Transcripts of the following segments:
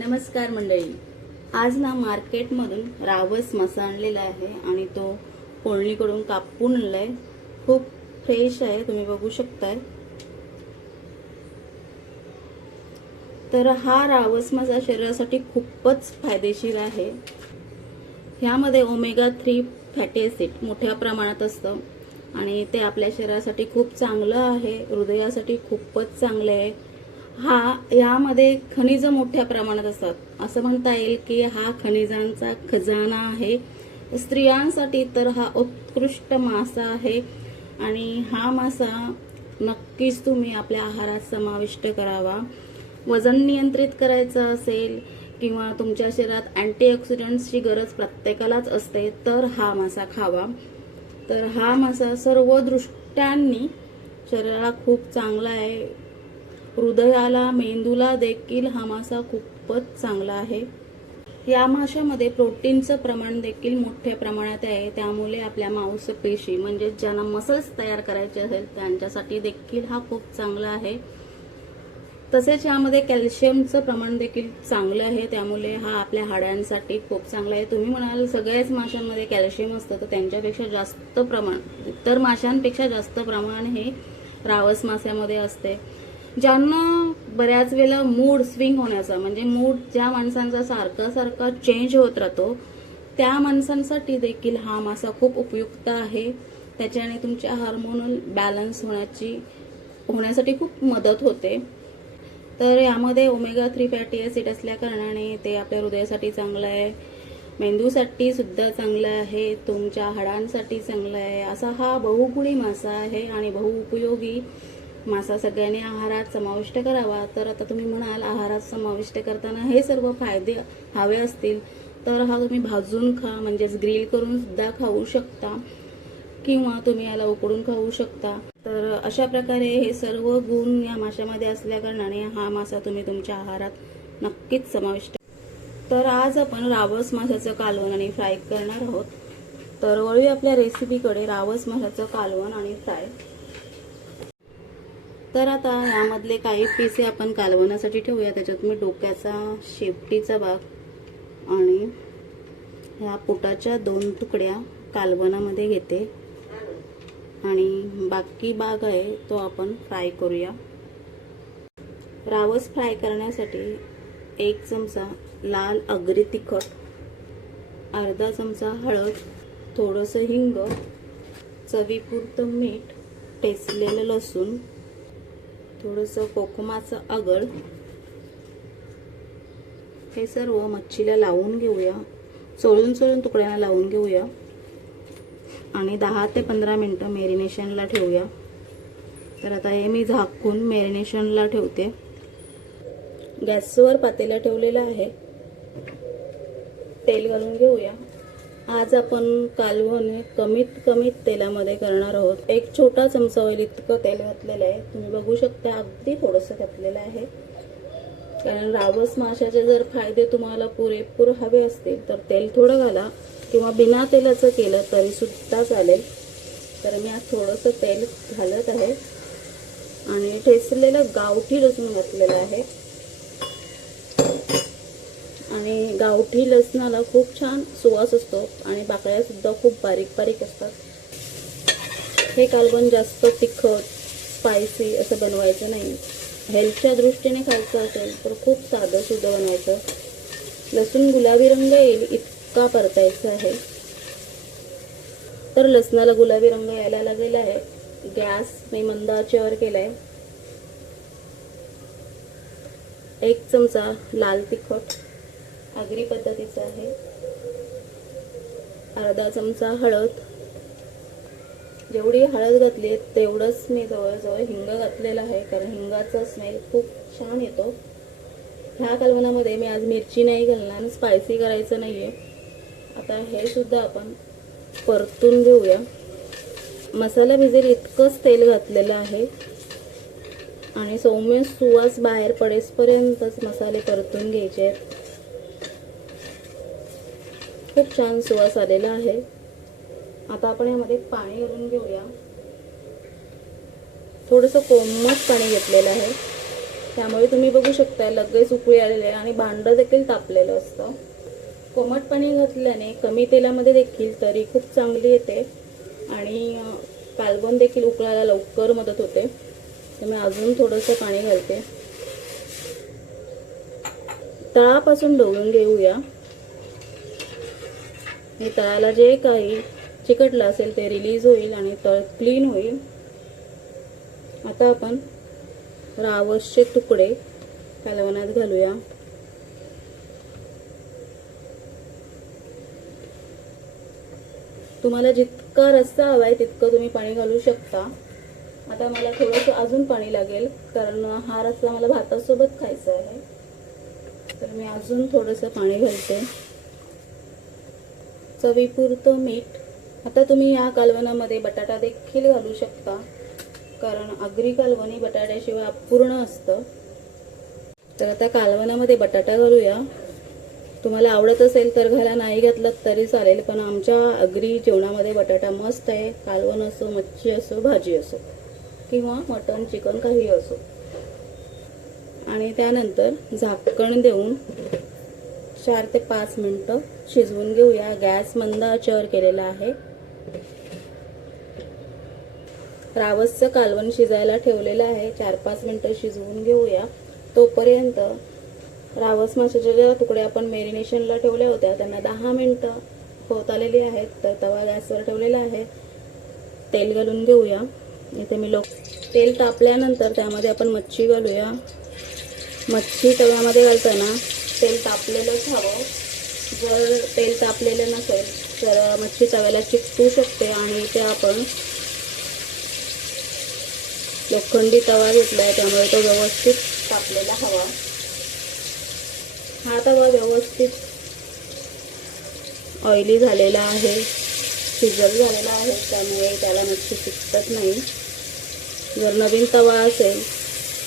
नमस्कार मंडळी. आज ना मार्केटमधून रावस मासा आणलेला आहे आणि तो कोळणीकडून कापून आणलाय. खूप फ्रेश आहे तुम्ही बघू शकताय. तर हा रावस मासा शरीरासाठी खूपच फायदेशीर आहे. ह्यामध्ये ओमेगा थ्री फॅटी ॲसिड मोठ्या प्रमाणात असतं आणि ते आपल्या शरीरासाठी खूप चांगलं आहे. हृदयासाठी खूपच चांगलं आहे. हा यामध्ये खनिज मोठ्या प्रमाणात असतात. असं म्हणता येईल की हा खनिजांचा खजाना आहे. स्त्रियांसाठी तर हा उत्कृष्ट मासा आहे. आणि हा मासा नक्कीच तुम्ही आपल्या आहारात समाविष्ट करावा. वजन नियंत्रित करायचं असेल किंवा तुमच्या शरीरात अँटीऑक्सिडंट्सची गरज प्रत्येकालाच असते तर हा मासा खावा. तर हा मासा सर्व दृष्ट्यांनी शरीराला खूप चांगला आहे. हृदयाला मेंदूला देखील हा मासा खूपच चांगला आहे. या माशामध्ये प्रोटीनचं प्रमाण देखील मोठ्या प्रमाणात आहे. त्यामुळे आपल्या मांसपेशी म्हणजे ज्यांना मसल्स तयार करायचे असेल त्यांच्यासाठी देखील हा खूप चांगला आहे. तसेच यामध्ये कॅल्शियमचं प्रमाण देखील चांगलं आहे. त्यामुळे हा आपल्या हाडांसाठी खूप चांगला आहे. तुम्ही म्हणाल सगळ्याच माशांमध्ये कॅल्शियम असतं तर त्यांच्यापेक्षा जास्त प्रमाण इतर माशांपेक्षा जास्त प्रमाण हे रावस मास्यामध्ये असते. ज्यांना बऱ्याच वेळेला मूड स्विंग होण्याचा म्हणजे मूड ज्या माणसांचा सारखा सारखा चेंज होत राहतो त्या माणसांसाठी देखील हा मासा खूप उपयुक्त आहे. त्याच्याने तुमच्या हार्मोनल बॅलन्स होण्याची होण्यासाठी खूप मदत होते. तर यामध्ये ओमेगा थ्री फॅटी ॲसिड असल्या कारणाने ते आपल्या हृदयासाठी चांगलं आहे. मेंदूसाठी सुद्धा चांगलं आहे. तुमच्या हाडांसाठी चांगलं आहे. असा हा बहुगुणी मासा आहे आणि बहुउपयोगी मासा सगळ्यांनी आहारात समाविष्ट करावा. तर आता तुम्ही म्हणाल आहारात समाविष्ट करताना हे सर्व फायदे हवे असतील. तर हा तुम्ही भाजून खा म्हणजेच ग्रिल करून सुद्धा खाऊ शकता. किंवा तुम्ही याला उकडून खाऊ शकता. तर अशा प्रकारे हे सर्व गुण या माशामध्ये असल्या कारणाने हा मासा तुम्ही तुमच्या आहारात नक्कीच समाविष्ट तर आज आपण रावस माशाचं कालवण आणि फ्राय करणार आहोत. तर वळूया आपल्या रेसिपीकडे रावस माशाचं कालवण आणि फ्राय. तर आता यामधले काही पिसे आपण कालवण्यासाठी ठेवूया. त्याच्यात मी डोक्याचा शेपटीचा भाग आणि ह्या पोटाच्या दोन तुकड्या कालवणामध्ये घेते. आणि बाकी भाग आहे तो आपण फ्राय करूया. रावस फ्राय करण्यासाठी एक चमचा लाल अगरी तिखट अर्धा चमचा हळद थोडंसं हिंग चवीपुरतं मीठ टेचलेलं लसूण थोडंसं कोकमाचं आगळ. हे सर्व मच्छीला लावून घेऊया. चोळून चोळून तुकड्यांना लावून घेऊया. आणि दहा ते पंधरा मिनटं मेरिनेशनला ठेवूया. तर आता हे मी झाकून मेरिनेशनला ठेवते. गॅसवर पातेला ठेवलेला आहे. तेल घालून घेऊया. आज आपण कालवण हे कमीत कमी तेलामध्ये करणार आहोत. एक छोटा चमचा होईल इतकं तेल घातलेलं आहे. तुम्ही बघू शकता अगदी थोडंसं घातलेलं आहे. कारण रावस माशाचे जर फायदे तुम्हाला पुरेपूर हवे असतील तर तेल थोडं घाला किंवा बिना तेलाचं केलं तरी सुद्धा चालेल. तर मी आज थोडंसं तेल घालत आहे. आणि ठेचलेलं गावठी लसूण घातलेलं आहे. आणि गावठी लसणाला खूप छान सुवास असतो आणि बाकळ्यासुद्धा खूप बारीक बारीक असतात. हे कालवण जास्त तिखट स्पायसी असं बनवायचं नाही. हेल्थच्या दृष्टीने खायचं असेल तर खूप साधं सुद्धा बनवायचं. लसूण गुलाबी रंग येईल इतका परतायचा आहे. तर लसणाला गुलाबी रंग यायला लागलेला आहे. गॅस मी मंद आचेवर आहे एक चमचा लाल तिखट. आगरी पद्धतीचं आहे. अर्धा चमचा हळद. जेवढी हळद घातली तेवढंच मी जवळजवळ हिंग घातलेलं आहे कारण हिंगाचा स्मेल खूप छान येतो. ह्या कालवनामध्ये मी आज मिरची नाही घालणार स्पायसी करायचं नाही आहे आता हे सुद्धा आपण परतून घेऊया. मसाला भिजेल इतकंच तेल घातलेलं आहे. आणि सौम्य सुवास बाहेर पडेसपर्यंतच मसाले परतून घ्यायचे आहेत. खूप छान सुवास आलेला आहे. आता आपण यामध्ये पाणी घालून घेऊया. थोडंसं कोमट पाणी घेतलेलं आहे. त्यामुळे तुम्ही बघू शकता लगेच उकळी आलेले आहे आणि भांडं देखील तापलेलं असतं. कोमट पाणी घातल्याने कमी तेलामध्ये देखील तरी खूप चांगली येते आणि कालवण देखील उकळायला लवकर मदत होते. तर मी अजून थोडंसं पाणी घालते. तळापासून ढवळून घेऊया. की तळाला जे काही चिकटलं असेल ते रिलीज होईल आणि तळ क्लीन होईल. आता आपण रावसचे तुकडे कालवणात घालूया. तुम्हाला जितका रस्सा हवा आहे तितकं तुम्ही पाणी घालू शकता. आता मला थोडंसं अजून पाणी लागेल कारण हा रस्सा मला भातासोबत खायचा आहे. तर मी अजून थोडंसं पाणी घालते. चवीपुरतं मीठ. आता तुम्ही या कालवणामध्ये बटाटा देखील घालू शकता. कारण आगरी कालवणी बटाट्याशिवाय अपूर्ण असतं. तर आता कालवणामध्ये बटाटा घालूया. तुम्हाला आवडत असेल तर घाला नाही घातलं तरी चालेल पण आमच्या अगरी जेवणामध्ये बटाटा मस्त आहे. कालवण असो मच्छी असो भाजी असो किंवा मटण चिकन काही असो. आणि त्यानंतर झाकण देऊन चार ते पाच मिनटं शिजवून घेऊया. गॅस मंद आचेवर केलेला आहे. रावसचं कालवण शिजायला ठेवलेलं आहे. चार पाच मिनटं शिजवून घेऊया. तोपर्यंत रावस माशाच्या ज्या तुकड्या आपण मेरिनेशनला ठेवल्या होत्या त्यांना दहा मिनटं होत आलेली आहेत. तर तवा गॅसवर ठेवलेला आहे. तेल घालून घेऊया. इथे मी लोक तेल तापल्यानंतर त्यामध्ये आपण मच्छी घालूया. मच्छी तव्यामध्ये घालताना तेल तापलेलंच हवं जर तेल तापलेलं नसेल तर मच्छी तव्याला चिकटू शकते आणि ते आपण लोखंडी तवा घेतला आहे त्यामुळे तो व्यवस्थित तापलेला हवा. हा तवा व्यवस्थित ऑइली झालेला आहे शिजल झालेला आहे त्यामुळे त्याला मच्छी चिकटत नाही. जर नवीन तवा असेल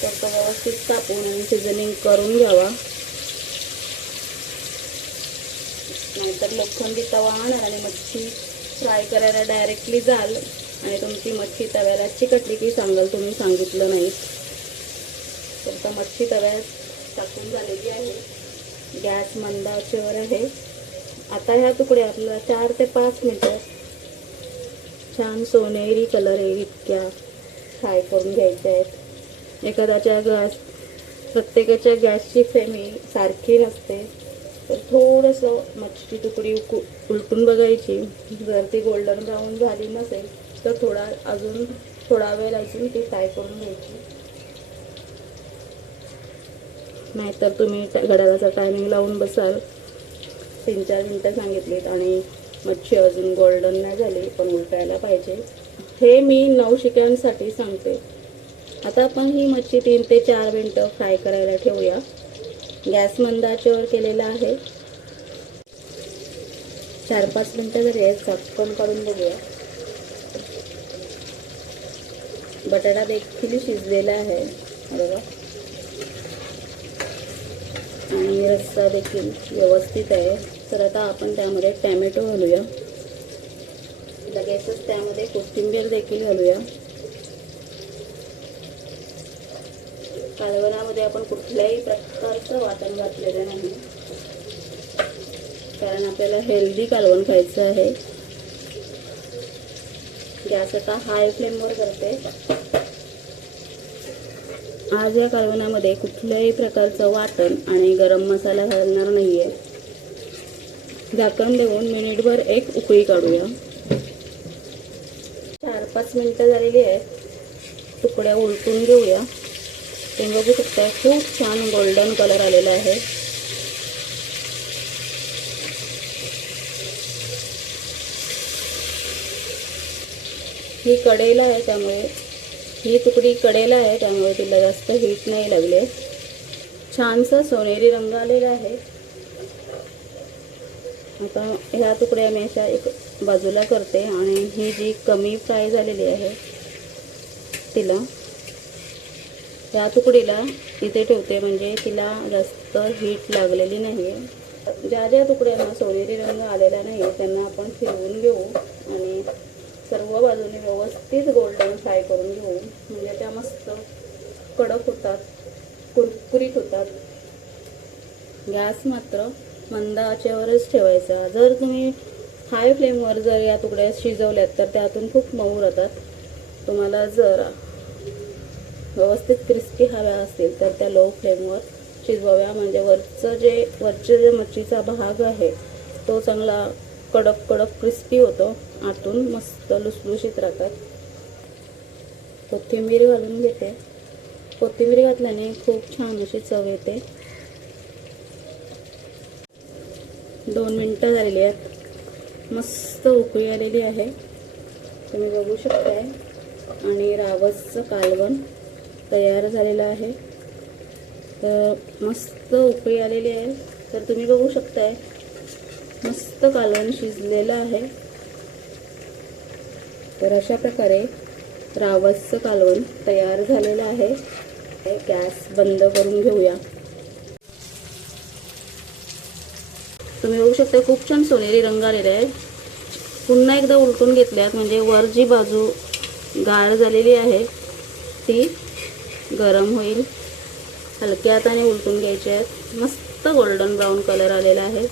तर तो व्यवस्थित तापून आणि सिझनिंग करून घ्यावा. नाहीतर लोखंडी तवा आणा आणि मच्छी फ्राय करायला डायरेक्टली जाल. आणि तुमची मच्छी तव्याला चिकटली की सांगाल तुम्ही सांगितलं नाही. तर आता मच्छी तव्यात टाकून झालेली आहे. गॅस मंदाचेवर आहे. आता ह्या तुकड्या आपल्याला चार ते पाच मिनटं छान सोनेरी कलर आहे इतक्या फ्राय करून घ्यायच्या आहेत. एखाद्याच्या गॅस प्रत्येकाच्या गॅसची फेमी सारखी नसते. तर थोडंसं मच्छी तुकडी उकू उलटून बघायची. जर ती गोल्डन ब्राऊन झाली नसेल तर थोडा अजून थोडा वेळ अजून ती फ्राय करून घ्यायची. नाहीतर तुम्ही घड्याळाचा टायमिंग लावून बसाल. तीन चार मिनटं सांगितलीत आणि मच्छी अजून गोल्डन नाही झाली पण उलटायला पाहिजे. हे मी नवशिक्यांसाठी सांगते. आता आपण ही मच्छी तीन ते चार मिनटं फ्राय करायला ठेवूया. गॅस मंदाच्यावर केलेला आहे. चार पाच मिनटं जरी आहे झाकण काढून बघूया. बटाटा देखील शिजलेला आहे बघा आणि रस्सा देखील व्यवस्थित आहे. तर आता आपण त्यामध्ये टॅमॅटो घालूया. लगेचच त्यामध्ये कोथिंबीर देखील घालूया. कालवणामध्ये आपण कुठल्याही प्रकारचं वाटण घातलेलं नाही. कारण आपल्याला हेल्दी कालवण खायचं आहे. गॅस आता हाय फ्लेमवर करते. आज या कालवणामध्ये कुठल्याही प्रकारचं वाटण आणि गरम मसाला घालणार नाहीये. झाकण देऊन मिनिटभर एक उकळी काढूया. चार पाच मिनिटं झालेली आहेत. तुकड्या उलटून घेऊया. तुम्ही बघू शकता खूप छान गोल्डन कलर आलेला आहे. ही कडेला आहे त्यामुळे ही तुकडी कडेला आहे त्यामुळे तिला जास्त हीट नाही लागले. छानसा सोनेरी रंग आलेला आहे. आता ह्या तुकड्या मी अशा एक बाजूला करते आणि ही जी कमी फ्राय झालेली आहे तिला ह्या तुकडीला इथे ठेवते म्हणजे तिला जास्त हीट लागलेली नाही आहे ज्या ज्या तुकड्यांना सोनेरी रंग आलेला नाही त्यांना आपण फिरवून घेऊ आणि सर्व बाजूने व्यवस्थित गोल्डन फ्राय करून घेऊ. म्हणजे त्या मस्त कडक होतात कुरकुरीत होतात. गॅस मात्र मंद आचेवरच ठेवायचा. जर तुम्ही हाय फ्लेमवर जर या तुकड्या शिजवल्यात तर त्यातून खूप मऊ राहतात. तुम्हाला जर व्यवस्थित क्रिस्पी हव्या असतील तर त्या लो फ्लेमवर शिजवाव्या. म्हणजे वरचं जे वरचे जे मच्छीचा भाग आहे तो चांगला कडक कडक क्रिस्पी होतो. आतून मस्त लुसलुशीत राहतात. कोथिंबीर घालून घेते. कोथिंबीर घातल्याने खूप छान अशी चव येते. दोन मिनटं झालेली आहेत. मस्त उकळी आलेली आहे. तुम्ही बघू शकताय. आणि रावसचं कालवण. तयार झालेलं आहे. तर मस्त उकळी आलेली आहे. तर तुम्ही बघू शकताय मस्त कालवण शिजलेलं आहे. तर अशा प्रकारे रावसचं कालवण तयार झालेलं आहे. गॅस बंद करून घेऊया. तुम्ही बघू शकता खूप छान सोनेरी रंग आलेला आहे पुन्हा एकदा उलटून घेतल्यात म्हणजे वर जी बाजू गार झालेली आहे ती गरम होईल. हलक्या हाताने उलटून घ्यायचे आहेत. मस्त गोल्डन ब्राऊन कलर आलेला आहे.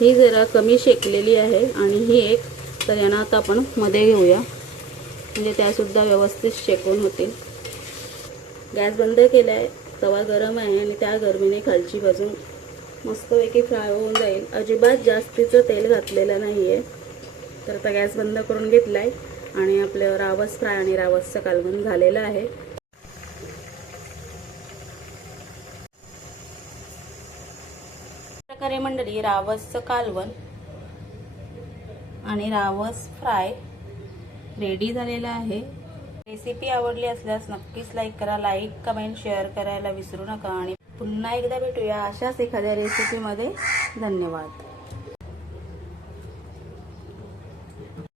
ही जरा कमी शेकलेली आहे आणि ही एक तर यांना आता आपण मध्ये घेऊया. म्हणजे त्यासुद्धा व्यवस्थित शेकून होतील. गॅस बंद केला आहे तवा गरम आहे आणि त्या गरमीने खालची बाजू मस्तपैकी फ्राय होऊन जाईल. अजिबात जास्तीचं तेल घातलेलं नाही आहे तर आता गॅस बंद करून घेतला आहे आणि आपलं रावस फ्राय आणि रावसचं कालवण झालेलं आहे. प्रकारे मंडळी रावसचं कालवण आणि रावस फ्राय रेडी झालेला आहे. रेसिपी आवडली असल्यास नक्कीच लाईक करा लाईक कमेंट शेअर करायला विसरू नका. आणि पुन्हा एकदा भेटूया अशाच एखाद्या रेसिपीमध्ये धन्यवाद.